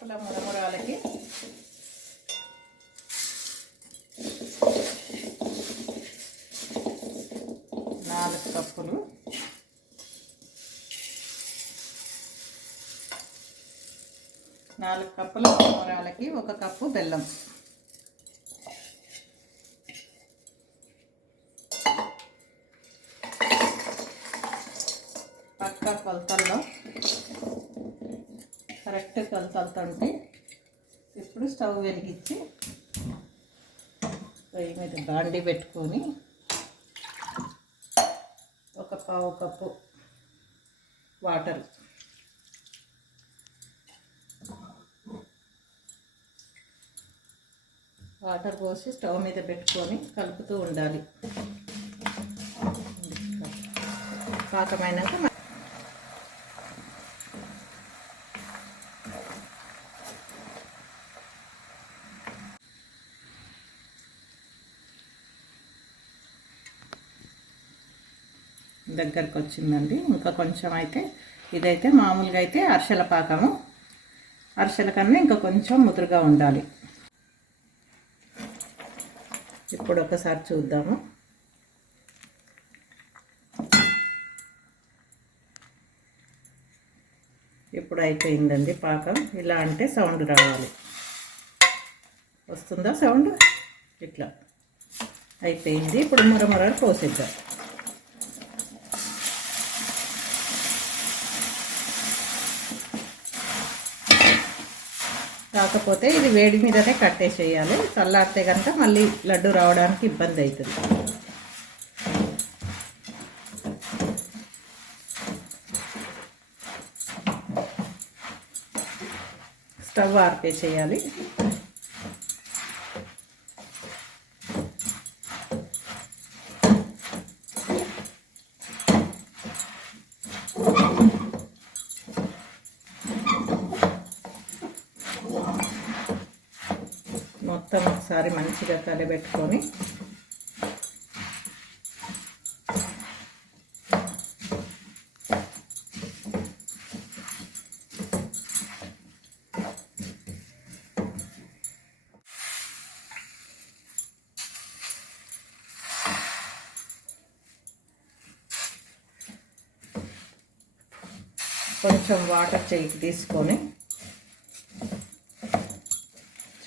కప్పుల మురమురాలకి 4 కప్పులు మురమురాలకి 1 కప్పు బెల్లం. పక్కా కొలతల్లో కరెక్ట్ కొలతలతో ఉంటే ఇప్పుడు స్టవ్ వెలిగించి పొయ్యి మీద బాండి పెట్టుకొని 1/4 కప్పు వాటర్ పోసి స్టవ్ మీద పెట్టుకొని కలుపుతూ ఉండాలి. పాకమైనాక దగ్గరకు వచ్చిందండి. ఇంకా కొంచెం అయితే ఇదైతే మామూలుగా అయితే అరిసెల పాకము, అరిసెల కన్నా ఇంకా కొంచెం ముదురుగా ఉండాలి. ఇప్పుడు ఒకసారి చూద్దాము. ఇప్పుడు అయిపోయిందండి పాకం. ఇలా అంటే సౌండ్ రావాలి. వస్తుందా సౌండ్? ఇట్లా అయిపోయింది. ఇప్పుడు మురమురలు పోసేద్దాం. కాకపోతే ఇది వేడి మీదనే కట్టేసేయాలి. చల్లారితే కనుక మళ్ళీ లడ్డు రావడానికి ఇబ్బంది అవుతుంది. స్టవ్ ఆర్పేసేయాలి. మొత్తం ఒకసారి మంచిగా కలబెట్టుకొని కొంచెం వాటర్ చేయికి తీసుకొని,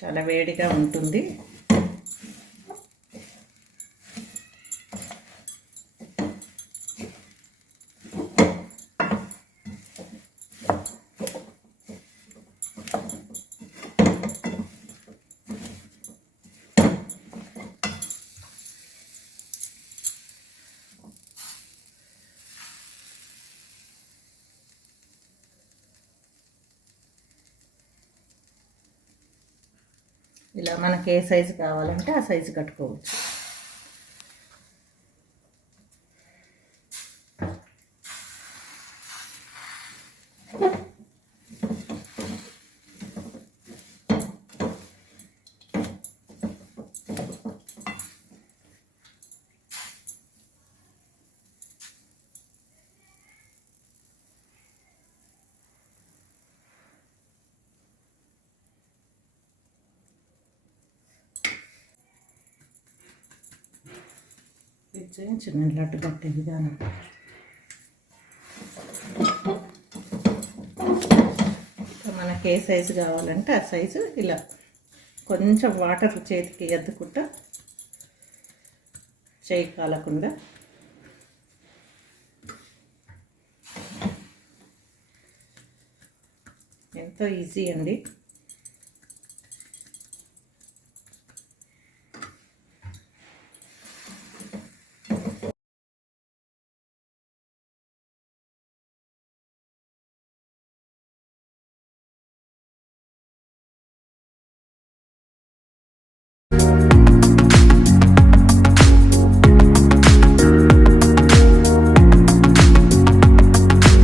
చాలా వేడిగా ఉంటుంది. ఇలా మనకి ఏ సైజు కావాలంటే ఆ సైజు కట్టుకోవచ్చు. చిన్న లడ్డు కట్టే విధానం. మనకి ఏ సైజు కావాలంటే ఆ సైజు ఇలా కొంచెం వాటర్ చేతికి అద్దుకుంటా, చేయి కాలకుండా ఎంతో ఈజీ అండి.